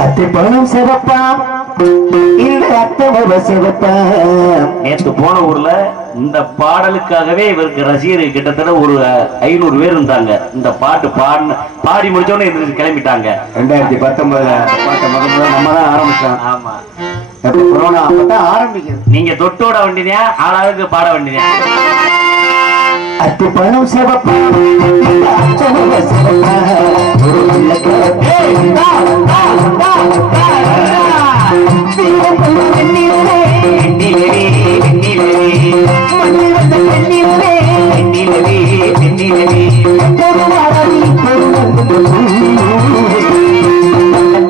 அத்தி பழம் சிவப்பா இந்த அத்தமவ சிவப்பா. நேற்று போன ஊர்ல இந்த பாடலுக்காகவே இவருக்கு ரசிகர்கள் கிட்டத்தட்ட ஒரு 500 பேர் இருந்தாங்க. இந்த பாட்டு பாடி முடிச்சோடனே கிளம்பிட்டாங்க. 2019 பாட்டை முதல்ல நம்ம தான் ஆரம்பிச்சோம். ஆமா, கொரோனா அப்பதான் ஆரம்பிக்குது. நீங்க தொட்டோட வண்டியா ஆளாளுக்கு பாட வண்டியா? அத்தி பழம் சிவப்பா சிவப்பா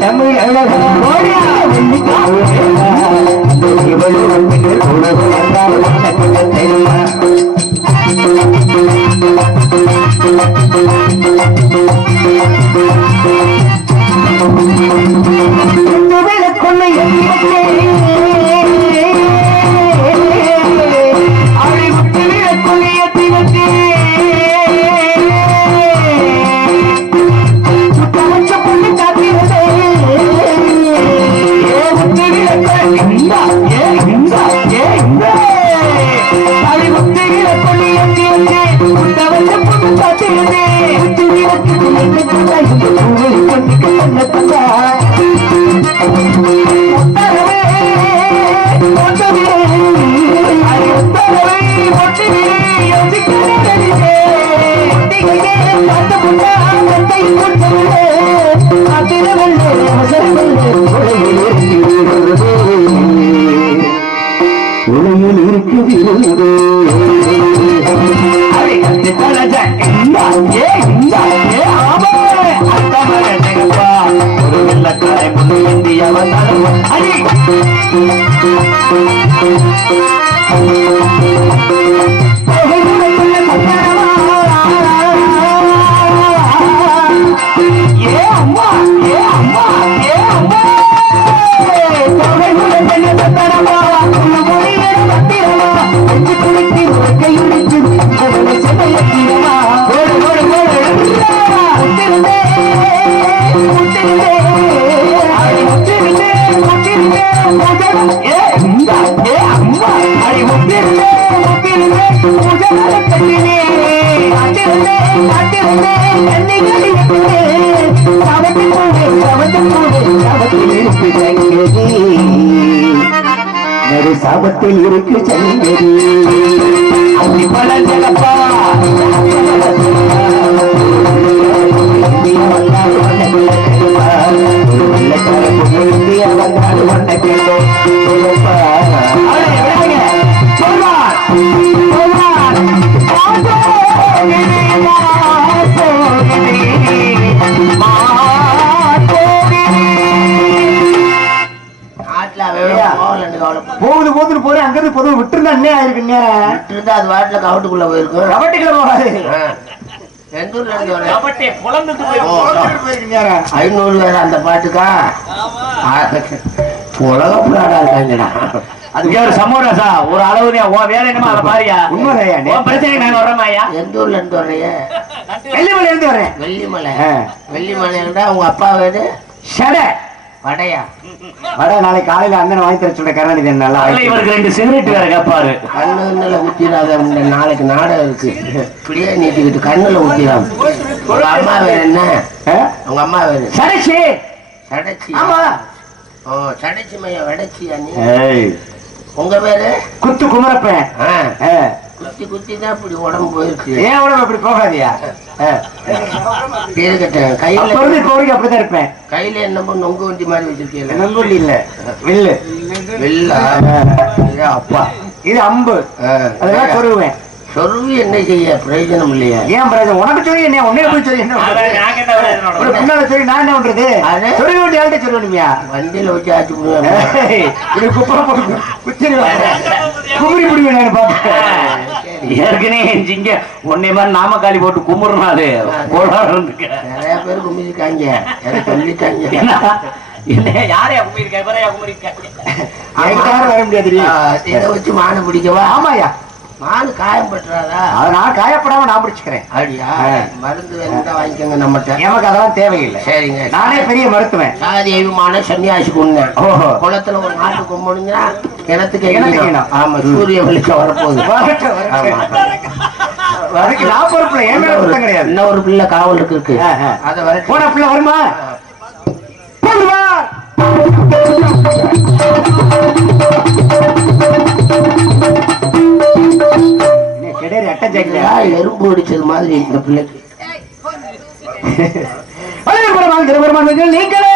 தமிழ் அழகா தெரியுமா? சாபத்தில் இருக்கு சங்கதி அப்படி பலன் சிறப்பா போகுது போறேன் அங்க இருந்து பொதுவும் விட்டு இருந்தா என்ன ஆயிருக்கு நேரம் விட்டு அது வாட்டில கவட்டுக்குள்ள போயிருக்கும் கவட்டுக்குள்ள போகாது 500 பேர் அந்த பாட்டுக்கா உலகப்படாடா இருக்காங்கடா அதுக்கு ஒரு சமோராசா ஒரு அளவு வேற என்னமா அதை பாரியா உண்மையா பிரச்சனை நாங்க வர்றோமாயா எந்த ஊர்ல இருந்து வர்றீங்க வெள்ளிமலை இருந்து வரேன் வெள்ளிமலை உங்க அப்பா வேறு ஷட வடையா வடை நாளைக்கு காலையில அண்ணன் வாங்கி தர சொல்ற கருணாநிதி நல்லா இவருக்கு 2 சிகரெட் வேற கேப்பாரு கண்ணுல ஊத்திடாத நாளைக்கு நாடகம் இருக்கு இப்படியே நீட்டிக்கிட்டு கண்ணுல ஊத்திடாம உங்க அம்மா வேற என்ன உங்க அம்மா வேறு சடைச்சி ஆமா ஓ சடைச்சி மையா வடைச்சியா நீ உங்க பேரு குத்து குமரப்பேன் குத்தி குத்தி தான் இப்படி உடம்பு போயிருக்கு ஏன் உடம்பு அப்படி போகாதியா இருக்கட்டும் கையில அப்படிதான் இருப்பேன் கையில என்ன நொங்கு வண்டி மாதிரி வச்சிருக்கீங்க நொங்குண்டி இல்ல வில்லு வில்லா அப்பா இது அம்பு அதெல்லாம் சொருவேன் சொருவி என்ன செய்ய பிரயோஜனம் இல்லையா ஏன் பிரயோஜனம் உனக்கு சொல்லி என்ன உன்னைய போய் சொல்லி என்ன சொல்லி நான் என்ன பண்றது சொருவி வண்டி ஆள்கிட்ட சொல்லணுமியா வண்டியில வச்சு ஆச்சு இது குப்பை குமரி முடிவேன் பார்த்தேன் ஏற்கனவே சிங்க உன்னை மாதிரி நாமக்காளி போட்டு கும்பிடுறாரு நிறைய பேர் கும்பிருக்காங்க சொல்லிட்டாங்க யாரையா கும்பிருக்காங்க வர முடியாது இதை வச்சு மான பிடிக்கவா ஆமாயா மாடு காயம் பட்டுறாதா? அதனால காயப்படாம நான் பிடிச்சுக்கிறேன். அப்படியா? மருந்து வேணும்னா வாங்கிக்கோங்க நம்மகிட்ட. எனக்கு அதெல்லாம் தேவையில்லை. சரிங்க, நானே பெரிய மருத்துவன். சாதீவிமான சன்னியாசி கொண்டு குளத்துல ஒரு நாட்டு கொம்புனா கிணத்துக்கு. ஆமா, சூரிய வெளிச்சம் வரப்போகுது. அதுக்கு நான் பொறுப்புல ஏன் மேல குத்தம் கிடையாது. இன்னும் ஒரு பிள்ளை காவலுக்கு இருக்கு. அதை வர போன பிள்ளை வருமா? எறும்பு அடிச்சது மாதிரி இந்த பிள்ளைக்கு. நீங்களே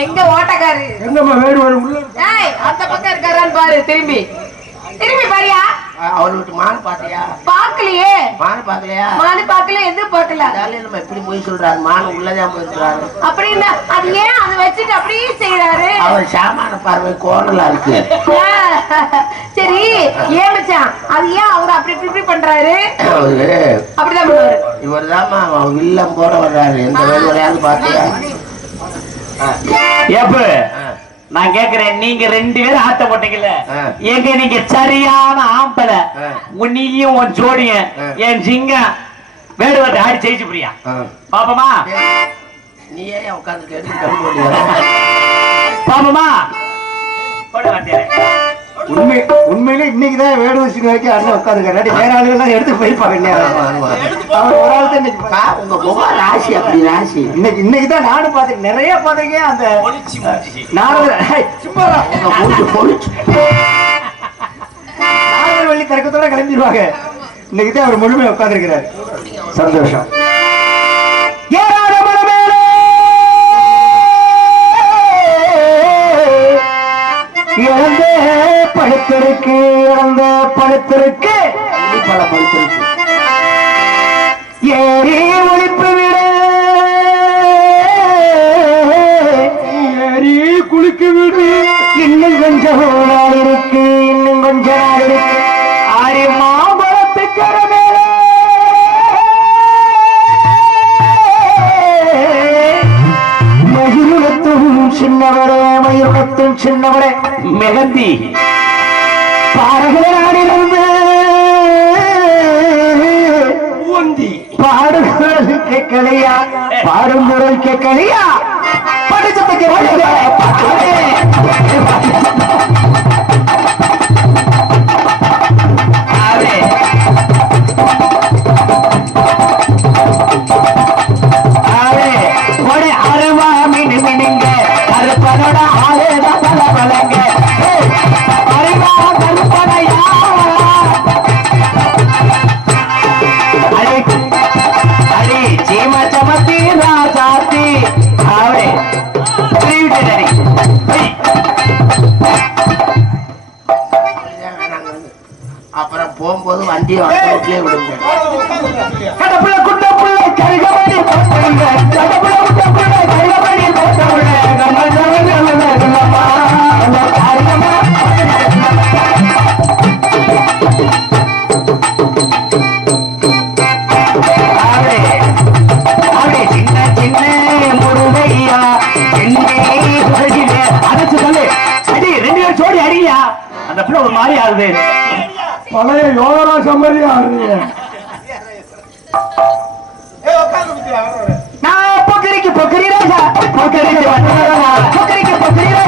எங்க ஓட்டக்காரு எங்கம்மா வேடு வேடு உள்ள அந்த பக்கம் இருக்காரான்னு பாரு. திரும்பி திரும்பி பாரியா. அவர் வீட்டு மானு பாத்தியா? பாக்கலையே. மானு பாக்கலையா? மானு பாக்கல, எது பாக்கல. நம்ம எப்படி போய் சொல்றாரு? மானு உள்ளதான் போயிருக்கிறாரு அப்படின்னா அது ஏன் அதை வச்சுட்டு அப்படியே செய்யறாரு? அவர் சாமான பார்வை கோரலா இருக்கு. சரி ஏன் மச்சான் அது ஏன் அவர் அப்படி இப்படி பண்றாரு? அப்படிதான் பண்ணுவாரு. இவர் தான் வில்லம் போட வர்றாரு. எந்த வேலையாவது பாத்தியா? ஏப்பு நான் கேக்குறேன், நீங்க 2 பேரும் ஆட்ட போட்டீங்கல்ல, எங்க நீங்க சரியான ஆம்பள நீயும் உன் ஜோடிய என் ஜிங்க வேடுவட்டை ஆடி ஜெயிச்சு புரியா பாப்பமா? நீ ஏன் உட்காந்து கேட்டு பாப்பமா? உண்மையிலே இன்னைக்குதான் வேடு வச்சு வரைக்கும் அண்ணன் உட்காந்துருக்காரு. வேற ஆளுகள் எடுத்து போயிருப்பாங்க. அவர் ஒரு ஆள் தான் இன்னைக்கு. உங்க முகம் ராசி அப்படி ராசி. இன்னைக்குதான் நானும் பாத்தேன், நிறைய பாத்தீங்க. அந்த நாகர் வள்ளி தர்க்கத்தோட கிளம்பிடுவாங்க. இன்னைக்குதான் அவர் முழுமையா உட்கார்ந்துருக்கிறார். சந்தோஷம். இழந்த பழுத்திருக்கு, இழந்த பழுத்திருக்கு, பல பழுத்திருக்கு. ஏறி ஒழிப்பு விட, ஏறி குளிக்கு விடு. இன்னும் கொஞ்சம் நாள் இருக்கு, இன்னும் கொஞ்ச நாள் இருக்கு. ஆரி மாம்பழத்துக்கிற மேல மயிருளத்தும் சின்னவரே, மயிருளத்தும் சின்னவரே மெகந்தி பாடகராடிலிருந்து பாடுகுரல் கேட்கலையா? பாடும் குரல் கேட்கலையா? படிச்சதுக்கு அருவா மினு மினுங்க அருப்பனோட ஆளுதா பல பலங்க அருவா கருப்பனையா அடி சீமா சமத்தி ராசாத்தி அவளே அப்புறம் போகும்போது வண்டியை வீட்லயே விடுங்க. அந்த பிள்ளை ஒரு மாதிரி ஆகுது. பழைய யோகராஜ மாதிரி ஆடுறீங்க. நான் பொக்கரிக்கு பொக்கரி ராஜா, பொக்கரிக்கு பொக்கரி ராஜா.